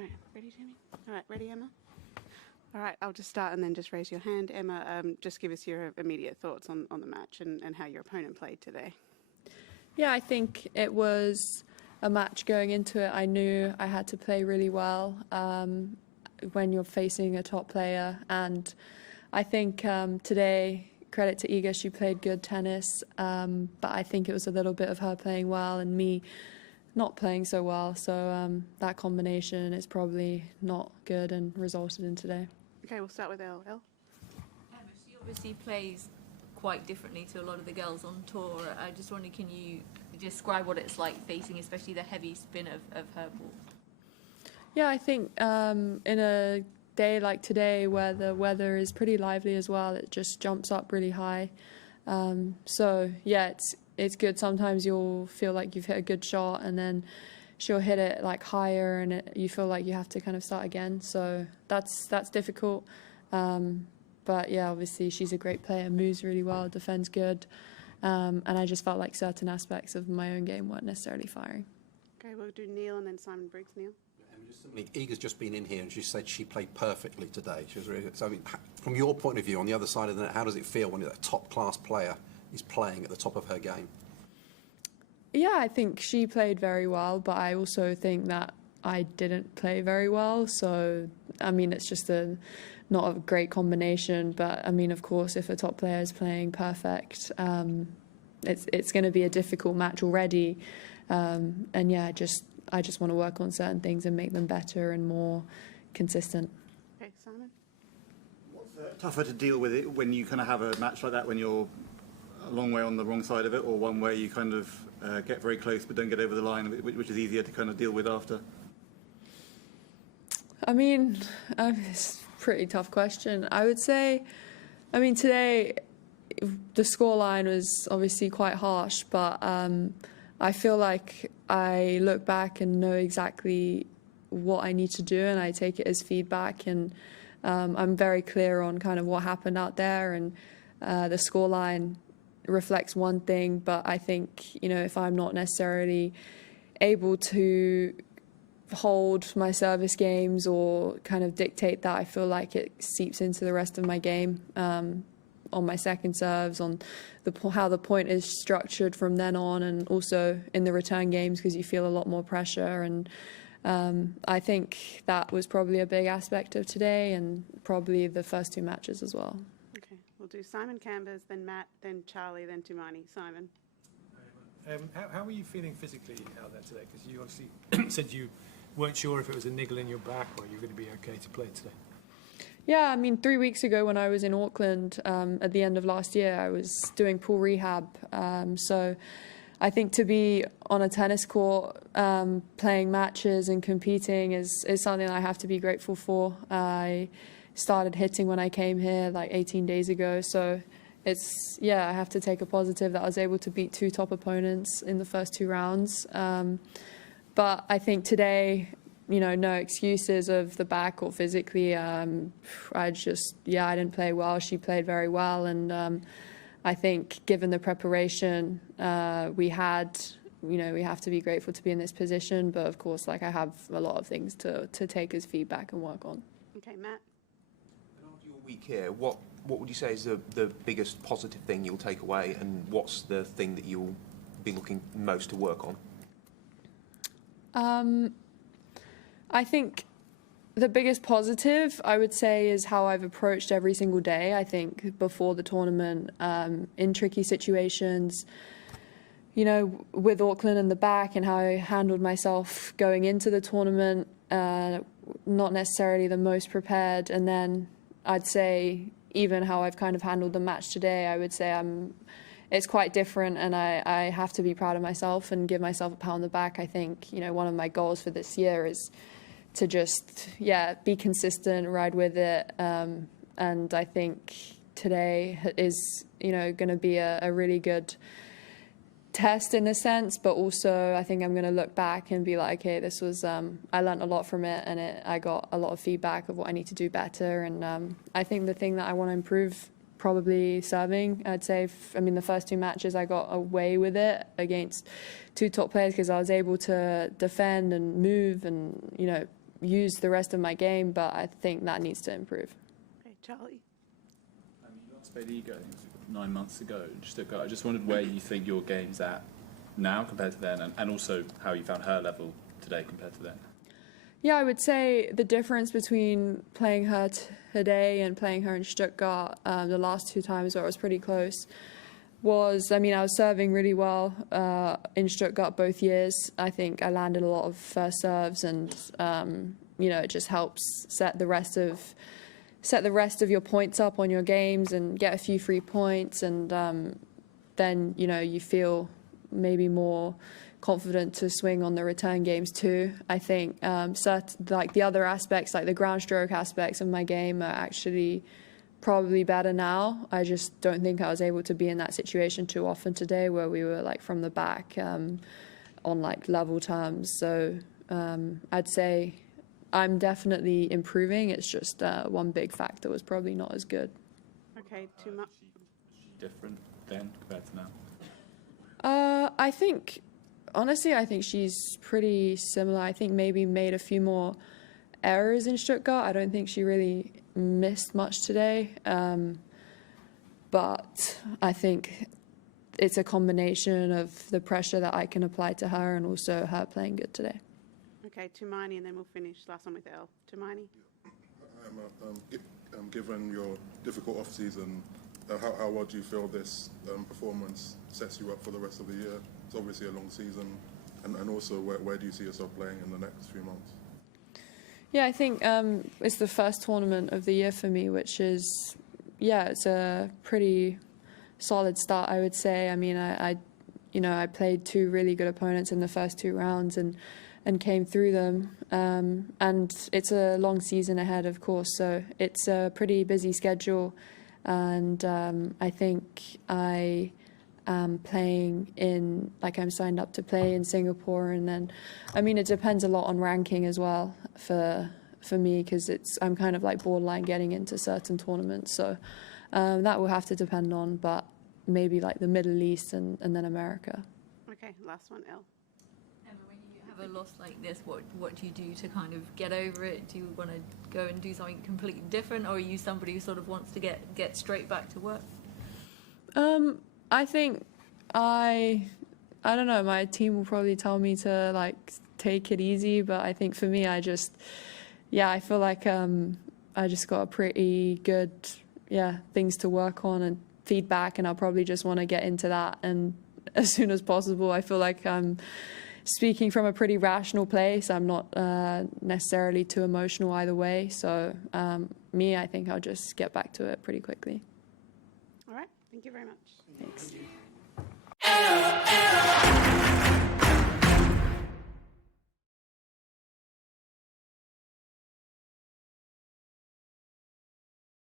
All right, ready, Jamie? All right, ready, Emma? All right, I'll just start and then just raise your hand. Emma, just give us your immediate thoughts on the match and how your opponent played today. Yeah, I think it was a match going into it. I knew I had to play really well when you're facing a top player. And I think today, credit to Iga, she played good tennis. But I think it was a little bit of her playing well and me not playing so well. So that combination is probably not good and resulted in today. Okay, we'll start with Elle. Elle? Emma, she obviously plays quite differently to a lot of the girls on tour. I just wondered, can you describe what it's like facing especially the heavy spin of her ball? Yeah, I think in a day like today where the weather is pretty lively as well, it just jumps up really high. So yeah, it's good. Sometimes you'll feel like you've hit a good shot and then she'll hit it like higher and you feel like you have to kind of start again. So that's difficult. But yeah, obviously she's a great player, moves really well, defends good. And I just felt like certain aspects of my own game weren't necessarily firing. Okay, we'll do Neil and then Simon Briggs. Neil? Iga's just been in here and she said she played perfectly today. She was really good. So, I mean, from your point of view, on the other side of the net, how does it feel when a top-class player is playing at the top of her game? Yeah, I think she played very well, but I also think that I didn't play very well. So, I mean, it's just not a great combination. But, I mean, of course, if a top player is playing perfect, it's going to be a difficult match already. And, yeah, I just want to work on certain things and make them better and more consistent. Okay, Simon? What's tougher to deal with it when you kind of have a match like that when you're a long way on the wrong side of it, or one where you kind of get very close but don't get over the line, which is easier to kind of deal with after? I mean, it's a pretty tough question. I would say, I mean, today the scoreline was obviously quite harsh, but I feel like I look back and know exactly what I need to do, and I take it as feedback, and I'm very clear on kind of what happened out there, and the scoreline reflects one thing, but I think, you know, if I'm not necessarily able to hold my service games or kind of dictate that, I feel like it seeps into the rest of my game, on my second serves, on how the point is structured from then on, and also in the return games because you feel a lot more pressure. And I think that was probably a big aspect of today and probably the first two matches as well. Okay, we'll do Simon Cambers, then Matt, then Charlie, then Tumani. Simon? How were you feeling physically out there today? Because you obviously said you weren't sure if it was a niggle in your back or you were going to be okay to play today. Yeah, I mean, 3 weeks ago when I was in Auckland at the end of last year, I was doing pool rehab. So I think to be on a tennis court playing matches and competing is something I have to be grateful for. I started hitting when I came here like 18 days ago. So it's, yeah, I have to take a positive that I was able to beat two top opponents in the first two rounds. But I think today, you know, no excuses of the back or physically. I didn't play well. She played very well. And I think given the preparation we had, you know, we have to be grateful to be in this position. But of course, like, I have a lot of things to take as feedback and work on. Okay, Matt? After your week here, what would you say is the biggest positive thing you'll take away, and what's the thing that you'll be looking most to work on? I think the biggest positive, I would say, is how I've approached every single day. I think before the tournament, in tricky situations, you know, with Auckland in the back, and how I handled myself going into the tournament, not necessarily the most prepared. And then I'd say even how I've kind of handled the match today, I would say it's quite different, and I have to be proud of myself and give myself a pat on the back. I think, you know, one of my goals for this year is to just, be consistent, ride with it. And I think today is, you know, going to be a really good test in a sense, but also I think I'm going to look back and be like, okay, this was, I learned a lot from it, and I got a lot of feedback of what I need to do better. And I think the thing that I want to improve, probably serving. I'd say, the first two matches I got away with it against two top players because I was able to defend and move and, you know, use the rest of my game, but I think that needs to improve. Okay, Charlie. You last played Iga, I think it was 9 months ago in Stuttgart. I just wondered where you think your game's at now compared to then, and also how you found her level today compared to then. Yeah, I would say the difference between playing her today and playing her in Stuttgart, the last 2 times where it was pretty close, was, I mean, I was serving really well in Stuttgart both years. I think I landed a lot of first serves, and it just helps set the rest of your points up on your games and get a few free points, and then you feel maybe more confident to swing on the return games too. I think like the other aspects, like the ground stroke aspects of my game, are actually probably better now. I just don't think I was able to be in that situation too often today, where we were like from the back on like level terms. So I'd say I'm definitely improving. It's just one big factor was probably not as good. Okay, too much. Was she different then compared to now? I think, honestly, I think she's pretty similar. I think maybe made a few more errors in Stuttgart. I don't think she really missed much today. But I think it's a combination of the pressure that I can apply to her and also her playing good today. Okay, Tumaini, and then we'll finish last one with Elle. Tumaini. Given your difficult off-season, how well do you feel this performance sets you up for the rest of the year? It's obviously a long season, and also where do you see yourself playing in the next few months? Yeah, I think it's the first tournament of the year for me, which is, it's a pretty solid start, I would say. I mean, I played 2 really good opponents in the first 2 rounds and came through them. And it's a long season ahead, of course, so it's a pretty busy schedule. And I think I am playing in, like I'm signed up to play in Singapore. And then, I mean, it depends a lot on ranking as well for me, because I'm kind of like borderline getting into certain tournaments. So that will have to depend on, but maybe like the Middle East and then America. Okay, last one, Elle. Emma, when you have a loss like this, what do you do to kind of get over it? Do you want to go and do something completely different, or are you somebody who sort of wants to get straight back to work? I think I don't know, my team will probably tell me to like take it easy, but I think for me, I feel like I just got a pretty good things to work on and feedback, and I'll probably just want to get into that and as soon as possible. I feel like I'm speaking from a pretty rational place. I'm not necessarily too emotional either way. So I think I'll just get back to it pretty quickly. All right, thank you very much. Thanks.